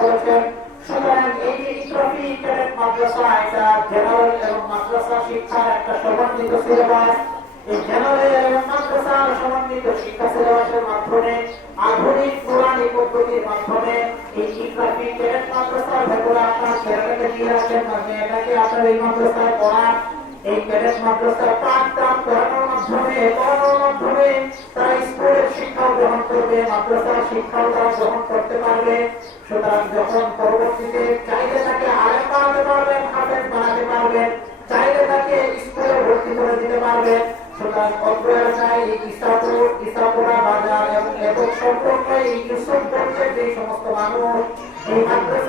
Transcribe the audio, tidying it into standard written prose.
করেছেন। সুতরাং এই যে ইকরাফি ক্যাডেট মাদ্রাসা, এটা জেনারেল এবং মাদ্রাসা শিক্ষার একটা সমন্বিত সিলেবাস। এই জেনারেল এবং মাদ্রাসার সমন্বিত শিক্ষা সিলেবাসের মাধ্যমে আধুনিক নুরানি পদ্ধতির মাধ্যমে এই ইকরাফি ক্যাডেট মাদ্রাসার ভেতরে আপনার ছেলেটাকে নিয়ে আসেন, মানে এটাকে আপনার এই মাদ্রাসায় পড়ান। এই ক্যাডেট মাদ্রাসার পাঠদান করানোর মাধ্যমে তারা স্কুলের শিক্ষা গ্রহণ করবে, মাদ্রাসার শিক্ষাও তারা গ্রহণ করতে পারবে। সুতরাং যখন পরবর্তীতে চাইলে তাকে আলেম বানাতে পারবেন, হাফেজ বানাতে পারবেন, চাইলে তাকে স্কুলে ভর্তি করে দিতে পারবেন। সুতরাং অত্র এলাকায় এই ইসাপুরা বাজার এবং একক সম্পর্কে এই ইউসুফগঞ্জের যে সমস্ত মানুষ এই